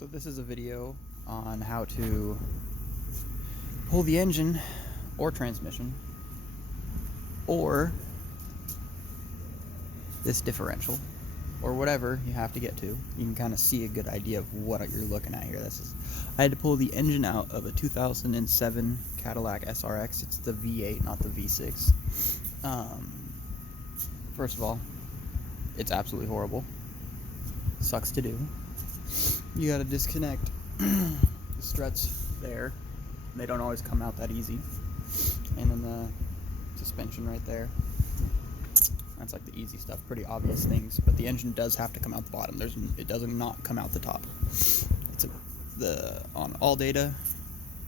So this is a video on how to pull the engine or transmission or this differential or whatever you have to get to. You can kind of see a good idea of what you're looking at here. I had to pull the engine out of a 2007 Cadillac Srx. It's the V8, not the V6. First of all, it's absolutely horrible. Sucks to do. You gotta disconnect the struts there. They don't always come out that easy. And then the suspension right there. That's like the easy stuff, pretty obvious things. But the engine does have to come out the bottom. It does not come out the top. On all data,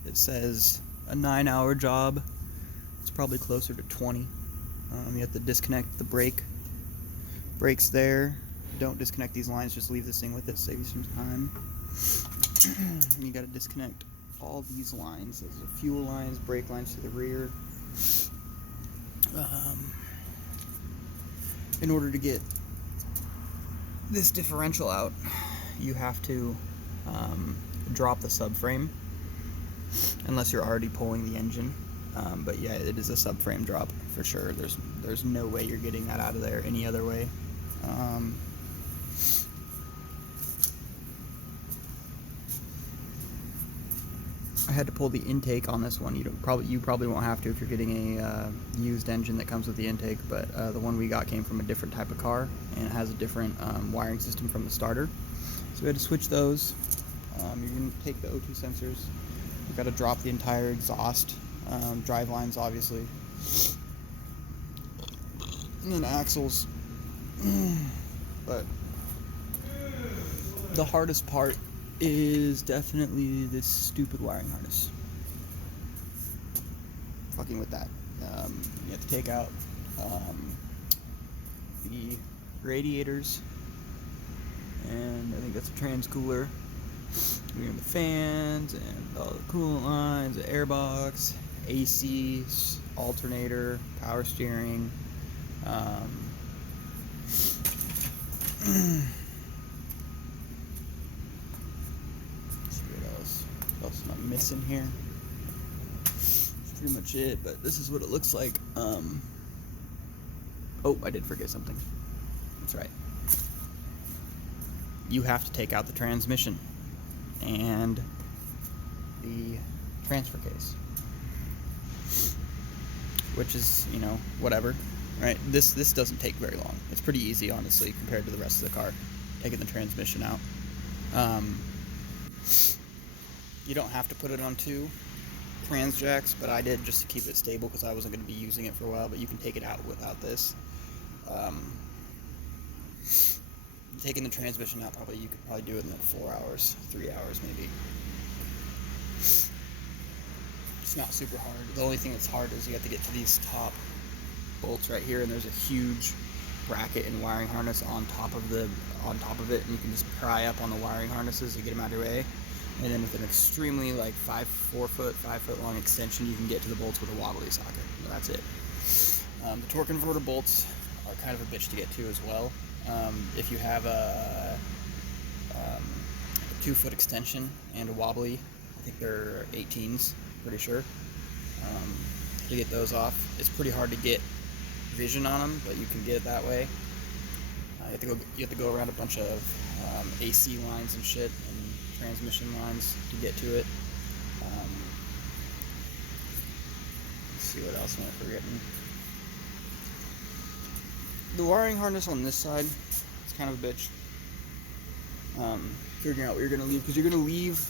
it says a 9-hour job. It's probably closer to 20. You have to disconnect the brakes there. Don't disconnect these lines, just leave this thing with it, save you some time. And you got to disconnect all these lines. There's the fuel lines, brake lines to the rear. In order to get this differential out, you have to drop the subframe, unless you're already pulling the engine. But yeah, it is a subframe drop for sure. There's no way you're getting that out of there any other way. I had to pull the intake on this one. You probably won't have to if you're getting a used engine that comes with the intake, but the one we got came from a different type of car, and it has a different wiring system from the starter. So we had to switch those. You're going to take the O2 sensors. You've got to drop the entire exhaust, drive lines obviously, and then axles. But the hardest part is definitely this stupid wiring harness. Fucking with that. You have to take out the radiators, and I think that's a trans cooler. We have the fans and all the coolant lines, the airbox, AC, alternator, power steering. What else am I missing here? That's pretty much it, but this is what it looks like. Oh, I did forget something. That's right. You have to take out the transmission and the transfer case, which is, whatever, right? This doesn't take very long. It's pretty easy, honestly, compared to the rest of the car, taking the transmission out. You don't have to put it on 2 trans jacks, but I did just to keep it stable because I wasn't going to be using it for a while, but you can take it out without this. Taking the transmission out, you could probably do it in like 4 hours, 3 hours maybe. It's not super hard. The only thing that's hard is you have to get to these top bolts right here, and there's a huge bracket and wiring harness on top of it, and you can just pry up on the wiring harnesses to get them out of your way. And then with an extremely 5 foot long extension, you can get to the bolts with a wobbly socket. And that's it. The torque converter bolts are kind of a bitch to get to as well. If you have a 2-foot extension and a wobbly, I think they're 18s, pretty sure. To get those off, it's pretty hard to get vision on them, but you can get it that way. You have to go around a bunch of AC lines and shit, and transmission lines to get to it. Let's see what else am I forgetting. The wiring harness on this side is kind of a bitch. Figuring out what you're going to leave, because you're going to leave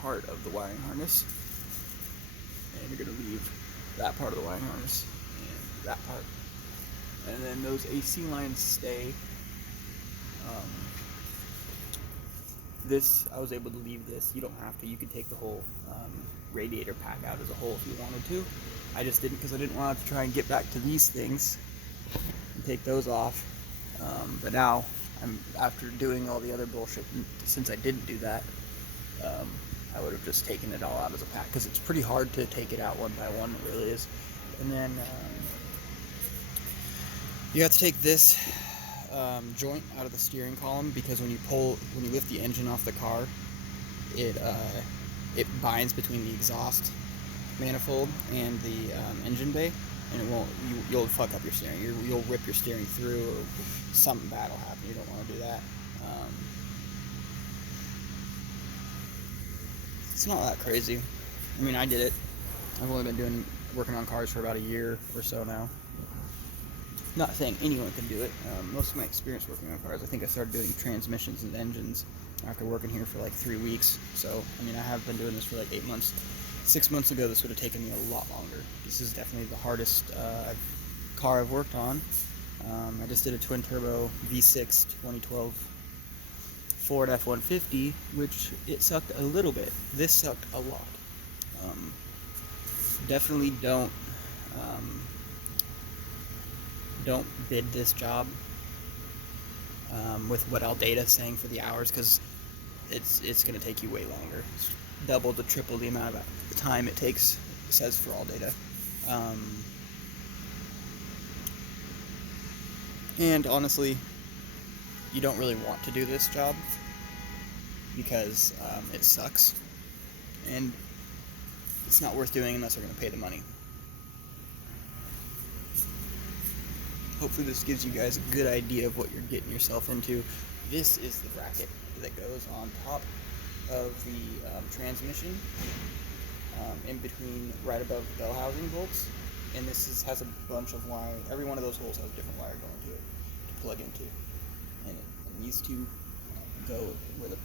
part of the wiring harness, and you're going to leave that part of the wiring harness, and that part. And then those AC lines stay. I was able to leave this. You don't have to. You could take the whole radiator pack out as a whole if you wanted to. I just didn't, because I didn't want to try and get back to these things and take those off. But now, after doing all the other bullshit, since I didn't do that, I would have just taken it all out as a pack, because it's pretty hard to take it out one by one. It really is. And then you have to take this joint out of the steering column, because when you lift the engine off the car, it binds between the exhaust manifold and the engine bay, and it won't. You'll fuck up your steering. You'll rip your steering through, or something bad will happen. You don't want to do that. It's not that crazy. I mean, I did it. I've only been working on cars for about a year or so now. Not saying anyone can do it. Most of my experience working on cars, I think I started doing transmissions and engines after working here for like 3 weeks. So, I mean, I have been doing this for like 8 months. 6 months ago, this would have taken me a lot longer. This is definitely the hardest car I've worked on. I just did a twin-turbo V6 2012 Ford F-150, which it sucked a little bit. This sucked a lot. Definitely don't bid this job with what Data's saying for the hours, because it's going to take you way longer. It's double to triple the amount of the time it takes, says for Data. And honestly, you don't really want to do this job because it sucks, and it's not worth doing unless they're going to pay the money. Hopefully this gives you guys a good idea of what you're getting yourself into. This is the bracket that goes on top of the transmission, in between, right above the bell housing bolts, and this has a bunch of wire. Every one of those holes has a different wire going to it to plug into, and these two go where the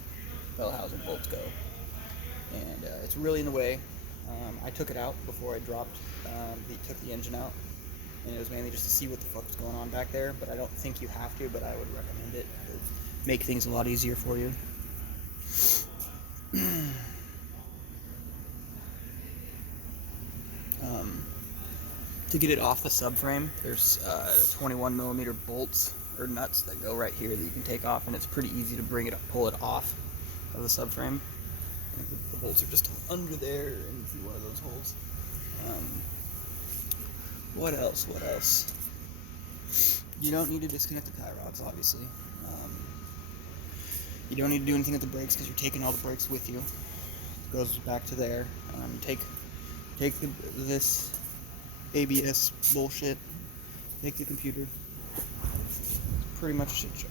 bell housing bolts go, and it's really in the way. I took it out before I took the engine out, and it was mainly just to see what the fuck was going on back there, but I don't think you have to, but I would recommend it. It would make things a lot easier for you. To get it off the subframe, there's 21 millimeter bolts or nuts that go right here that you can take off, and it's pretty easy to pull it off of the subframe. The bolts are just under there and through one of those holes. What else? You don't need to disconnect the tie rods, obviously. You don't need to do anything with the brakes because you're taking all the brakes with you. It goes back to there. Take this ABS bullshit. Take the computer. Pretty much a shit show.